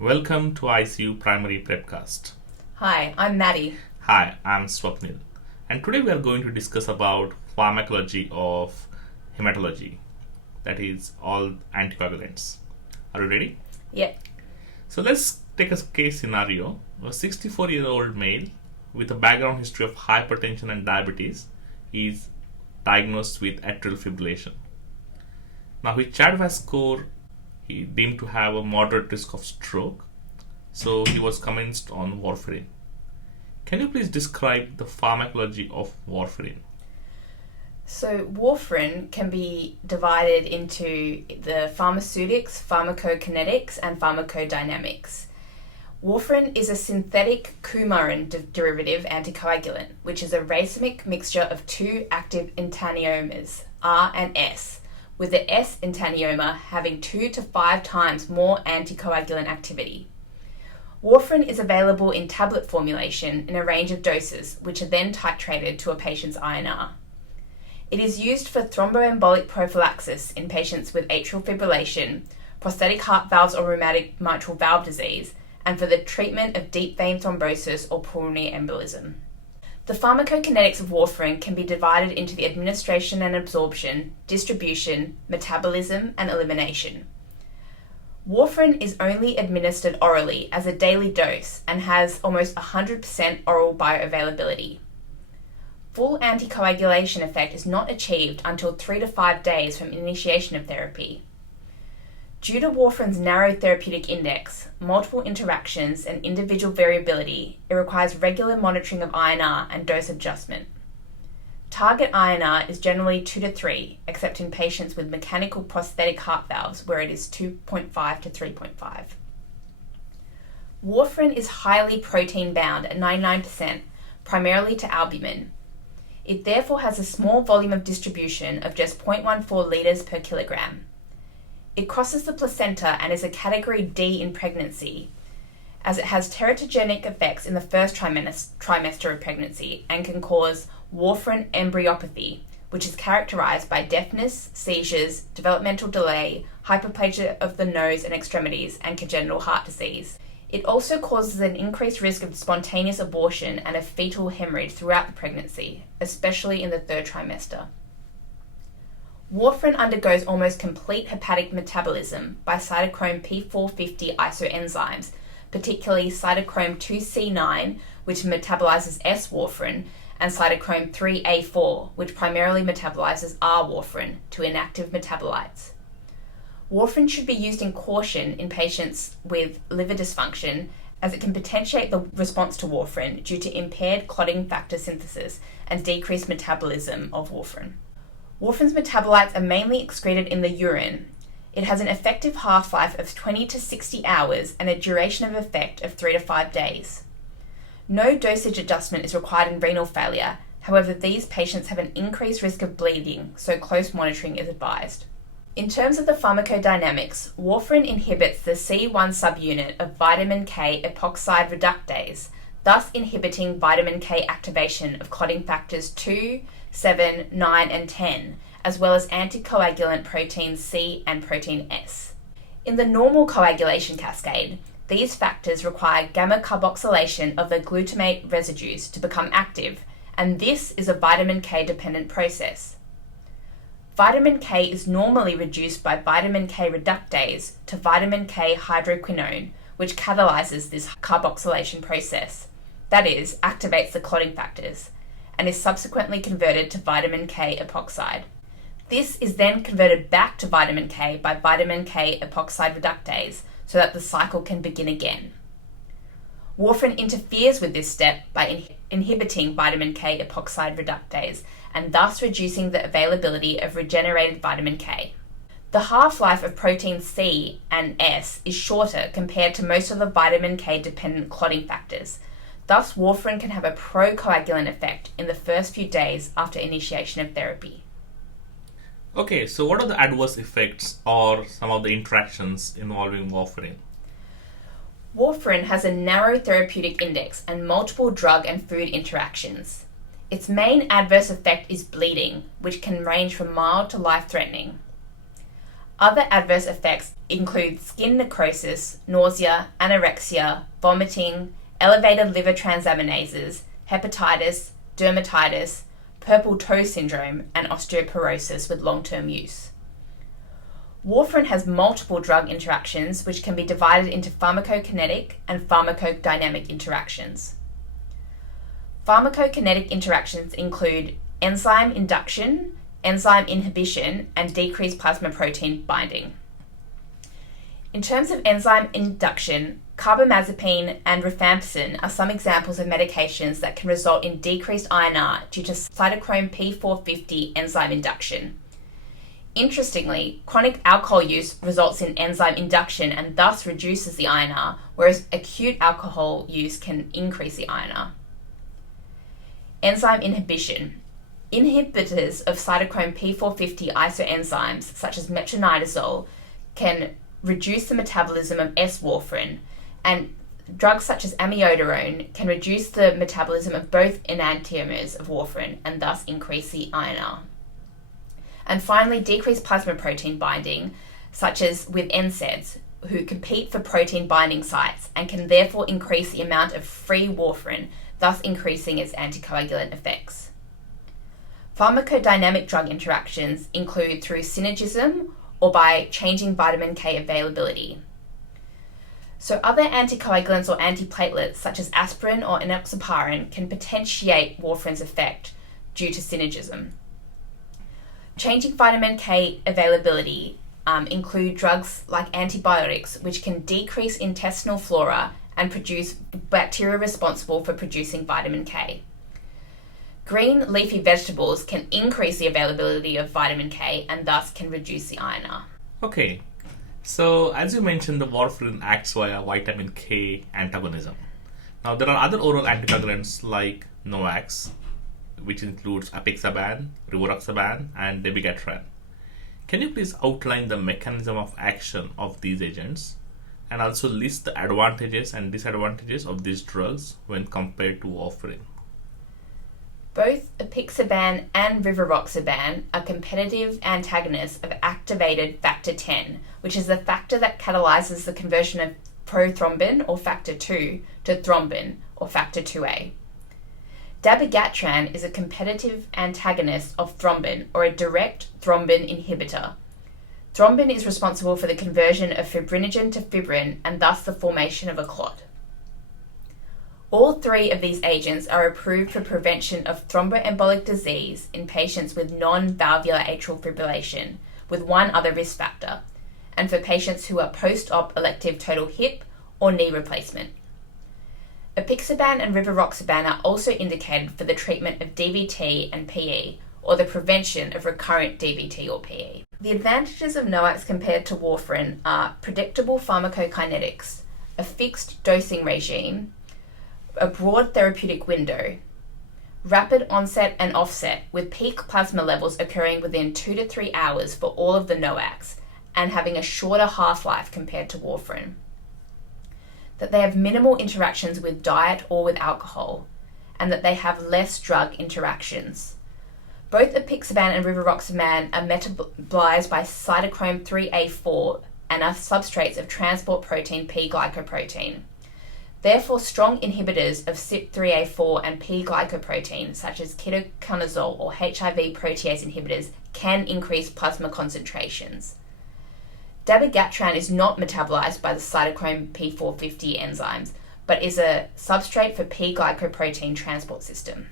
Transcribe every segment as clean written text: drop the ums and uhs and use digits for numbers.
Welcome to ICU Primary Prepcast. Hi, I'm Maddi. Hi, I'm Swapnil, and today we are going to discuss about pharmacology of hematology, that is all anticoagulants. Are you ready? Yep. So let's take a case scenario. A 64-year-old male with a background history of hypertension and diabetes is diagnosed with atrial fibrillation. Now his CHA2DS2-VASc score he deemed to have a moderate risk of stroke, so he was commenced on Warfarin. Can you please describe the pharmacology of Warfarin? So Warfarin can be divided into the pharmaceutics, pharmacokinetics, and pharmacodynamics. Warfarin is a synthetic coumarin derivative anticoagulant, which is a racemic mixture of two active enantiomers, R and S, with the S enantiomer having 2 to 5 times more anticoagulant activity. Warfarin is available in tablet formulation in a range of doses, which are then titrated to a patient's INR. It is used for thromboembolic prophylaxis in patients with atrial fibrillation, prosthetic heart valves or rheumatic mitral valve disease, and for the treatment of deep vein thrombosis or pulmonary embolism. The pharmacokinetics of warfarin can be divided into the administration and absorption, distribution, metabolism, and elimination. Warfarin is only administered orally as a daily dose and has almost 100% oral bioavailability. Full anticoagulation effect is not achieved until 3 to 5 days from initiation of therapy. Due to warfarin's narrow therapeutic index, multiple interactions, and individual variability, it requires regular monitoring of INR and dose adjustment. Target INR is generally 2 to 3, except in patients with mechanical prosthetic heart valves where it is 2.5 to 3.5. Warfarin is highly protein bound at 99%, primarily to albumin. It therefore has a small volume of distribution of just 0.14 litres per kilogram. It crosses the placenta and is a category D in pregnancy, as it has teratogenic effects in the first trimester of pregnancy and can cause warfarin embryopathy, which is characterized by deafness, seizures, developmental delay, hyperplasia of the nose and extremities, and congenital heart disease. It also causes an increased risk of spontaneous abortion and of fetal hemorrhage throughout the pregnancy, especially in the third trimester. Warfarin undergoes almost complete hepatic metabolism by cytochrome P450 isoenzymes, particularly cytochrome 2C9, which metabolizes S-warfarin, and cytochrome 3A4, which primarily metabolizes R-warfarin, to inactive metabolites. Warfarin should be used in caution in patients with liver dysfunction, as it can potentiate the response to warfarin due to impaired clotting factor synthesis and decreased metabolism of warfarin. Warfarin's metabolites are mainly excreted in the urine. It has an effective half-life of 20 to 60 hours and a duration of effect of 3 to 5 days. No dosage adjustment is required in renal failure. However, these patients have an increased risk of bleeding, so close monitoring is advised. In terms of the pharmacodynamics, warfarin inhibits the C1 subunit of vitamin K epoxide reductase, thus inhibiting vitamin K activation of clotting factors 2, 7, 9, and 10, as well as anticoagulant protein C and protein S. In the normal coagulation cascade, these factors require gamma carboxylation of the glutamate residues to become active, and this is a vitamin K dependent process. Vitamin K is normally reduced by vitamin K reductase to vitamin K hydroquinone, which catalyzes this carboxylation process, that is, activates the clotting factors, and is subsequently converted to vitamin K epoxide. This is then converted back to vitamin K by vitamin K epoxide reductase so that the cycle can begin again. Warfarin interferes with this step by inhibiting vitamin K epoxide reductase and thus reducing the availability of regenerated vitamin K. The half-life of protein C and S is shorter compared to most of the vitamin K dependent clotting factors. Thus, warfarin can have a procoagulant effect in the first few days after initiation of therapy. Okay, so what are the adverse effects or some of the interactions involving warfarin? Warfarin has a narrow therapeutic index and multiple drug and food interactions. Its main adverse effect is bleeding, which can range from mild to life-threatening. Other adverse effects include skin necrosis, nausea, anorexia, vomiting, elevated liver transaminases, hepatitis, dermatitis, purple toe syndrome, and osteoporosis with long-term use. Warfarin has multiple drug interactions which can be divided into pharmacokinetic and pharmacodynamic interactions. Pharmacokinetic interactions include enzyme induction, enzyme inhibition, and decreased plasma protein binding. In terms of enzyme induction, carbamazepine and rifampicin are some examples of medications that can result in decreased INR due to cytochrome P450 enzyme induction. Interestingly, chronic alcohol use results in enzyme induction and thus reduces the INR, whereas acute alcohol use can increase the INR. Enzyme inhibition. Inhibitors of cytochrome P450 isoenzymes, such as metronidazole, can reduce the metabolism of S-warfarin, and drugs such as amiodarone can reduce the metabolism of both enantiomers of warfarin and thus increase the INR. And finally, decreased plasma protein binding, such as with NSAIDs, who compete for protein binding sites and can therefore increase the amount of free warfarin, thus increasing its anticoagulant effects. Pharmacodynamic drug interactions include through synergism or by changing vitamin K availability. So other anticoagulants or antiplatelets such as aspirin or enoxaparin can potentiate warfarin's effect due to synergism. Changing vitamin K availability include drugs like antibiotics, which can decrease intestinal flora and produce bacteria responsible for producing vitamin K. Green leafy vegetables can increase the availability of vitamin K and thus can reduce the INR. Okay, so as you mentioned, the warfarin acts via vitamin K antagonism. Now there are other oral anticoagulants like NOACs, which includes apixaban, rivaroxaban, and dabigatran. Can you please outline the mechanism of action of these agents and also list the advantages and disadvantages of these drugs when compared to warfarin? Both apixaban and rivaroxaban are competitive antagonists of activated factor 10, which is the factor that catalyzes the conversion of prothrombin, or factor 2, to thrombin, or factor 2A. Dabigatran is a competitive antagonist of thrombin, or a direct thrombin inhibitor. Thrombin is responsible for the conversion of fibrinogen to fibrin and thus the formation of a clot. All three of these agents are approved for prevention of thromboembolic disease in patients with non-valvular atrial fibrillation, with one other risk factor, and for patients who are post-op elective total hip or knee replacement. Apixaban and rivaroxaban are also indicated for the treatment of DVT and PE, or the prevention of recurrent DVT or PE. The advantages of NOACs compared to warfarin are predictable pharmacokinetics, a fixed dosing regime, a broad therapeutic window, rapid onset and offset with peak plasma levels occurring within 2 to 3 hours for all of the NOACs and having a shorter half-life compared to warfarin. That they have minimal interactions with diet or with alcohol, and that they have less drug interactions. Both apixaban and rivaroxaban are metabolized by cytochrome 3A4 and are substrates of transport protein P-glycoprotein. Therefore, strong inhibitors of CYP3A4 and P-glycoprotein, such as ketoconazole or HIV protease inhibitors, can increase plasma concentrations. Dabigatran is not metabolized by the cytochrome P450 enzymes, but is a substrate for P-glycoprotein transport system.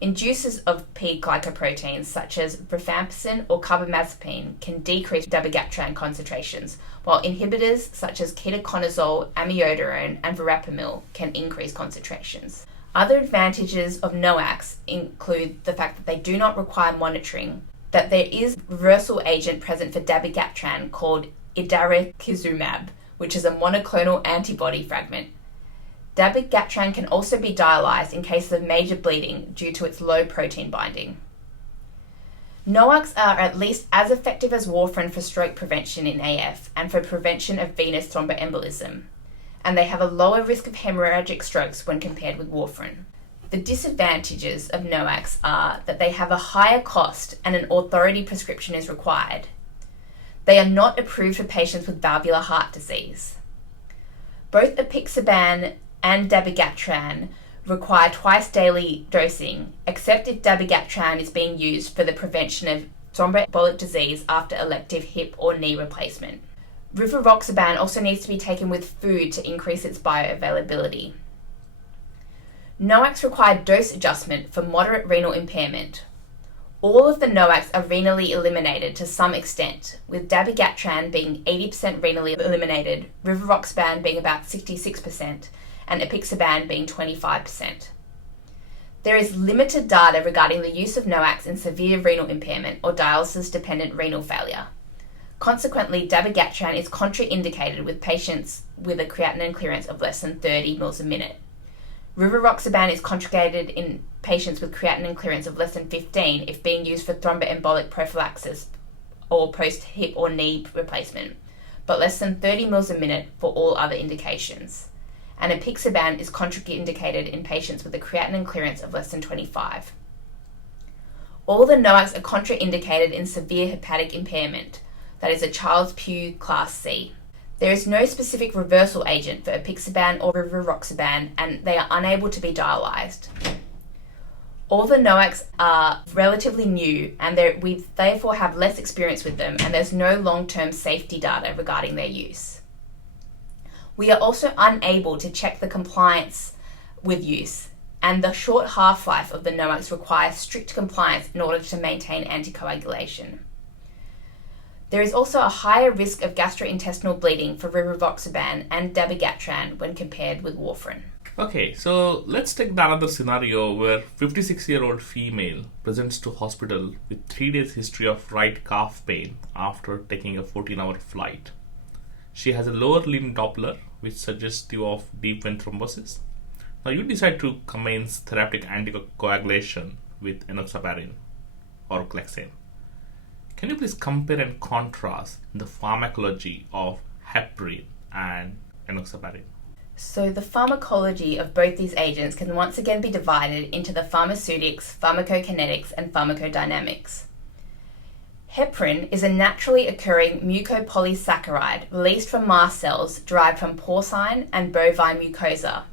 Inducers of P-glycoproteins such as rifampicin or carbamazepine can decrease dabigatran concentrations, while inhibitors such as ketoconazole, amiodarone, and verapamil can increase concentrations. Other advantages of NOACs include the fact that they do not require monitoring, that there is a reversal agent present for dabigatran called idarucizumab, which is a monoclonal antibody fragment. Dabigatran can also be dialyzed in cases of major bleeding due to its low protein binding. NOACs are at least as effective as warfarin for stroke prevention in AF and for prevention of venous thromboembolism, and they have a lower risk of hemorrhagic strokes when compared with warfarin. The disadvantages of NOACs are that they have a higher cost and an authority prescription is required, They are not approved for patients with valvular heart disease. Both apixaban and dabigatran require twice daily dosing, except if dabigatran is being used for the prevention of thromboembolic disease after elective hip or knee replacement. Rivaroxaban also needs to be taken with food to increase its bioavailability. NOACs require dose adjustment for moderate renal impairment. All of the NOACs are renally eliminated to some extent, with dabigatran being 80% renally eliminated, rivaroxaban being about 66%, and apixaban being 25%. There is limited data regarding the use of NOACs in severe renal impairment or dialysis-dependent renal failure. Consequently, dabigatran is contraindicated with patients with a creatinine clearance of less than 30 mL a minute. Rivaroxaban is contraindicated in patients with creatinine clearance of less than 15 if being used for thromboembolic prophylaxis or post-hip or knee replacement, but less than 30 mL a minute for all other indications. And apixaban is contraindicated in patients with a creatinine clearance of less than 25. All the NOACs are contraindicated in severe hepatic impairment, that is a Child-Pugh Class C. There is no specific reversal agent for apixaban or rivaroxaban, and they are unable to be dialyzed. All the NOACs are relatively new, and we therefore have less experience with them, and there's no long-term safety data regarding their use. We are also unable to check the compliance with use, and the short half-life of the NOACs requires strict compliance in order to maintain anticoagulation. There is also a higher risk of gastrointestinal bleeding for rivaroxaban and dabigatran when compared with warfarin. Okay, so let's take the another scenario where 56-year-old female presents to hospital with 3 days history of right calf pain after taking a 14-hour flight. She has a lower limb Doppler, which suggestive of deep vein thrombosis. Now you decide to commence therapeutic anticoagulation with enoxaparin or Clexane. Can you please compare and contrast the pharmacology of heparin and enoxaparin? So the pharmacology of both these agents can once again be divided into the pharmaceutics, pharmacokinetics, and pharmacodynamics. Heparin is a naturally occurring mucopolysaccharide released from mast cells derived from porcine and bovine mucosa,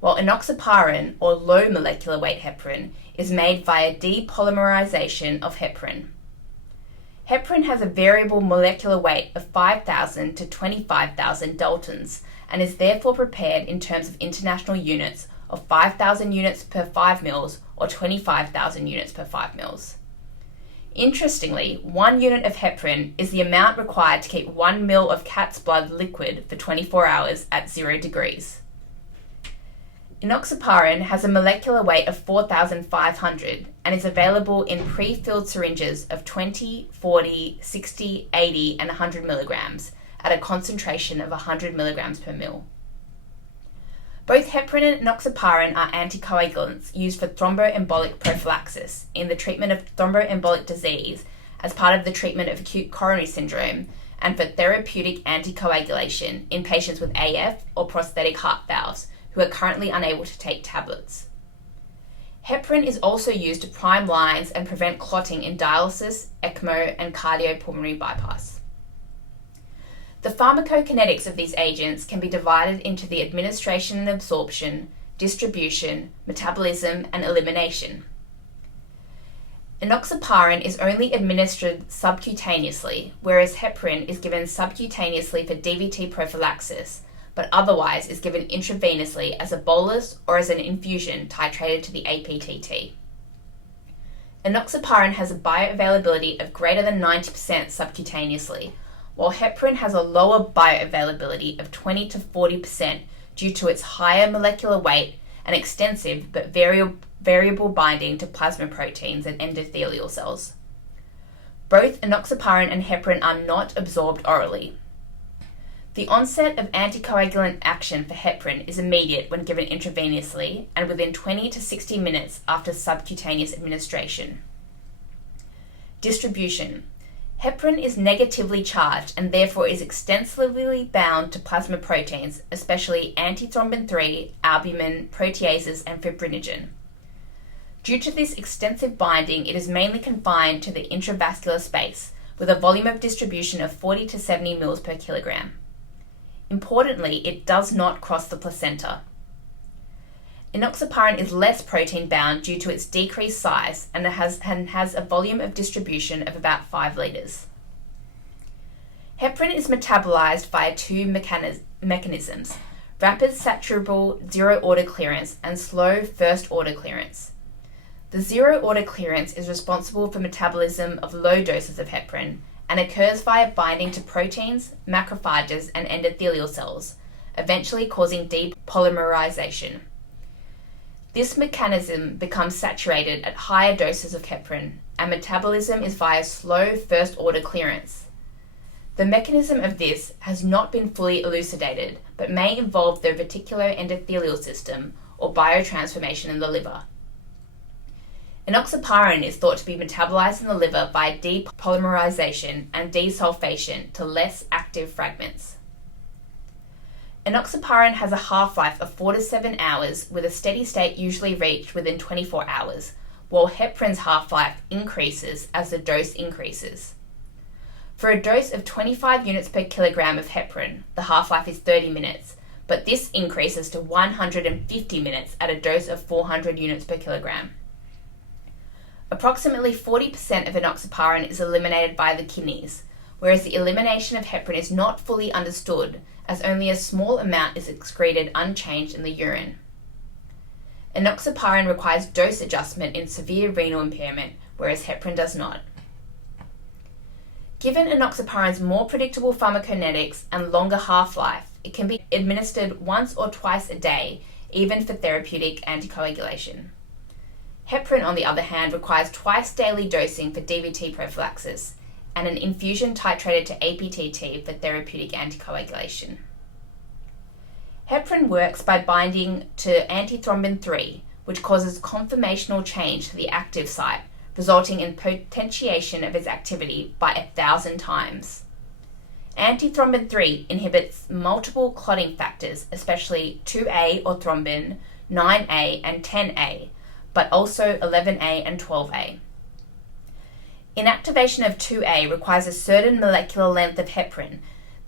while enoxaparin, or low molecular weight heparin, is made via depolymerization of heparin. Heparin has a variable molecular weight of 5,000 to 25,000 daltons and is therefore prepared in terms of international units of 5,000 units per 5 mL or 25,000 units per 5 mL. Interestingly, 1 unit of heparin is the amount required to keep 1 ml of cat's blood liquid for 24 hours at 0 degrees. Enoxaparin has a molecular weight of 4,500 and is available in pre-filled syringes of 20, 40, 60, 80 and 100 milligrams at a concentration of 100 milligrams per ml. Both heparin and enoxaparin are anticoagulants used for thromboembolic prophylaxis in the treatment of thromboembolic disease as part of the treatment of acute coronary syndrome and for therapeutic anticoagulation in patients with AF or prosthetic heart valves who are currently unable to take tablets. Heparin is also used to prime lines and prevent clotting in dialysis, ECMO, and cardiopulmonary bypass. The pharmacokinetics of these agents can be divided into the administration and absorption, distribution, metabolism, and elimination. Enoxaparin is only administered subcutaneously, whereas heparin is given subcutaneously for DVT prophylaxis, but otherwise is given intravenously as a bolus or as an infusion titrated to the APTT. Enoxaparin has a bioavailability of greater than 90% subcutaneously, while heparin has a lower bioavailability of 20 to 40% due to its higher molecular weight and extensive but variable binding to plasma proteins and endothelial cells. Both enoxaparin and heparin are not absorbed orally. The onset of anticoagulant action for heparin is immediate when given intravenously and within 20 to 60 minutes after subcutaneous administration. Distribution. Heparin is negatively charged and therefore is extensively bound to plasma proteins, especially antithrombin 3, albumin, proteases, and fibrinogen. Due to this extensive binding, it is mainly confined to the intravascular space, with a volume of distribution of 40 to 70 mL per kilogram. Importantly, it does not cross the placenta. Enoxaparin is less protein bound due to its decreased size and has a volume of distribution of about 5 litres. Heparin is metabolized via two mechanisms: rapid saturable zero-order clearance and slow first-order clearance. The zero-order clearance is responsible for metabolism of low doses of heparin and occurs via binding to proteins, macrophages, and endothelial cells, eventually causing depolymerization. This mechanism becomes saturated at higher doses of heparin, and metabolism is via slow first-order clearance. The mechanism of this has not been fully elucidated, but may involve the reticular endothelial system or biotransformation in the liver. Enoxaparin is thought to be metabolized in the liver by depolymerization and desulfation to less active fragments. Enoxaparin has a half-life of 4 to 7 hours, with a steady state usually reached within 24 hours, while heparin's half-life increases as the dose increases. For a dose of 25 units per kilogram of heparin, the half-life is 30 minutes, but this increases to 150 minutes at a dose of 400 units per kilogram. Approximately 40% of enoxaparin is eliminated by the kidneys, whereas the elimination of heparin is not fully understood, as only a small amount is excreted unchanged in the urine. Enoxaparin requires dose adjustment in severe renal impairment, whereas heparin does not. Given enoxaparin's more predictable pharmacokinetics and longer half-life, it can be administered once or twice a day, even for therapeutic anticoagulation. Heparin, on the other hand, requires twice daily dosing for DVT prophylaxis and an infusion titrated to APTT for therapeutic anticoagulation. Heparin works by binding to antithrombin 3, which causes conformational change to the active site, resulting in potentiation of its activity by 1,000 times. Antithrombin 3 inhibits multiple clotting factors, especially 2A or thrombin, 9A and 10A, but also 11A and 12A. Inactivation of 2A requires a certain molecular length of heparin.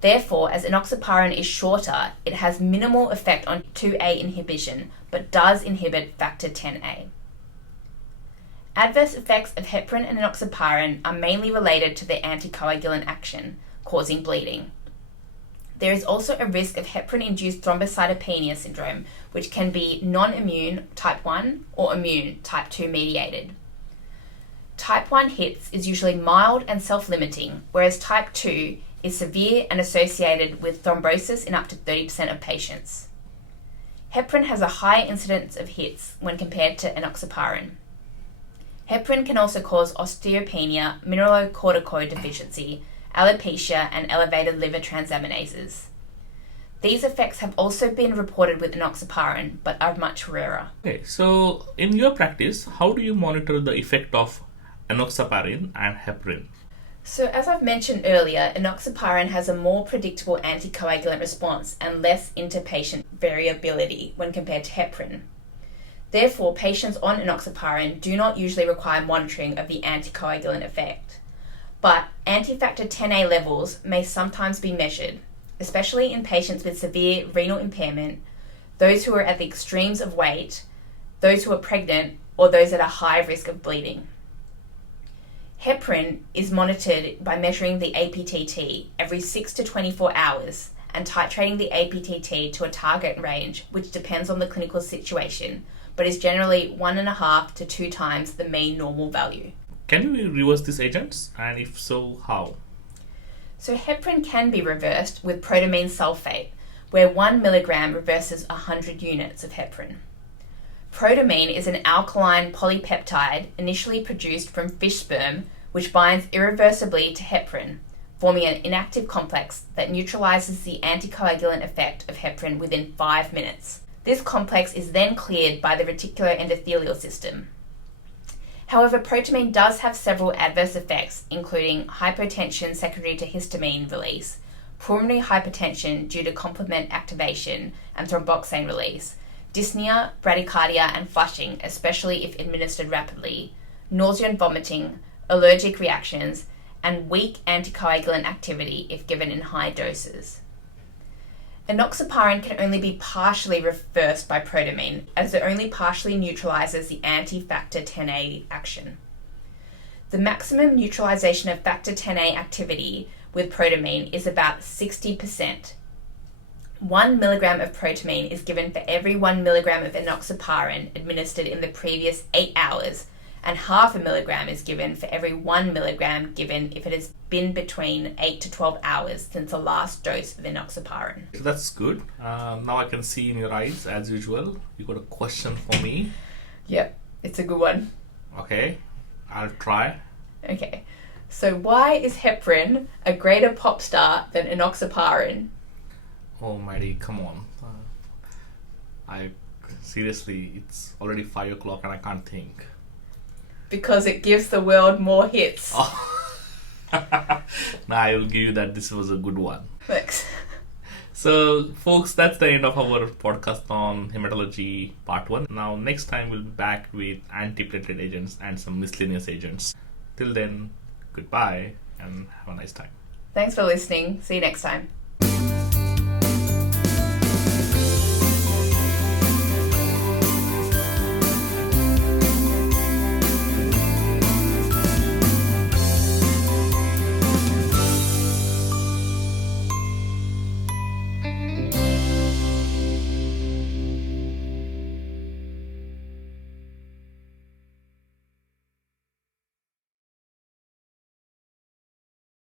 Therefore, as enoxaparin is shorter, it has minimal effect on 2A inhibition, but does inhibit factor 10A. Adverse effects of heparin and enoxaparin are mainly related to the anticoagulant action, causing bleeding. There is also a risk of heparin-induced thrombocytopenia syndrome, which can be non-immune type 1 or immune type 2 mediated. Type 1 HITS is usually mild and self-limiting, whereas type 2 is severe and associated with thrombosis in up to 30% of patients. Heparin has a high incidence of HITS when compared to enoxaparin. Heparin can also cause osteopenia, mineralocorticoid deficiency, alopecia, and elevated liver transaminases. These effects have also been reported with enoxaparin, but are much rarer. Okay, so in your practice, how do you monitor the effect of enoxaparin and heparin? So as I've mentioned earlier, enoxaparin has a more predictable anticoagulant response and less interpatient variability when compared to heparin. Therefore, patients on enoxaparin do not usually require monitoring of the anticoagulant effect. But anti-factor 10A levels may sometimes be measured, especially in patients with severe renal impairment, those who are at the extremes of weight, those who are pregnant, or those at a high risk of bleeding. Heparin is monitored by measuring the APTT every 6 to 24 hours and titrating the APTT to a target range, which depends on the clinical situation, but is generally 1.5 to 2 times the mean normal value. Can you reverse these agents, and if so, how? So heparin can be reversed with protamine sulfate, where 1 milligram reverses 100 units of heparin. Protamine is an alkaline polypeptide initially produced from fish sperm, which binds irreversibly to heparin, forming an inactive complex that neutralizes the anticoagulant effect of heparin within 5 minutes. This complex is then cleared by the reticular endothelial system. However, protamine does have several adverse effects, including hypotension secondary to histamine release, pulmonary hypertension due to complement activation and thromboxane release, dyspnea, bradycardia, and flushing, especially if administered rapidly, nausea and vomiting, allergic reactions, and weak anticoagulant activity if given in high doses. Enoxaparin can only be partially reversed by protamine, as it only partially neutralizes the anti-factor Xa action. The maximum neutralization of factor Xa activity with protamine is about 60%. 1 milligram of protamine is given for every 1 milligram of enoxaparin administered in the previous 8 hours, and half a milligram is given for every 1 milligram given if it has been between 8 to 12 hours since the last dose of enoxaparin. So that's good. Now I can see in your eyes, as usual, you got a question for me. Yep, it's a good one. Okay, I'll try. Okay, so why is heparin a greater pop star than enoxaparin? Oh, Maddi, come on. Seriously, it's already 5 o'clock and I can't think. Because it gives the world more hits. Oh. Nah, I will give you that. This was a good one. Thanks. So, folks, that's the end of our podcast on hematology part 1. Now, next time we'll be back with antiplatelet agents and some miscellaneous agents. Till then, goodbye and have a nice time. Thanks for listening. See you next time.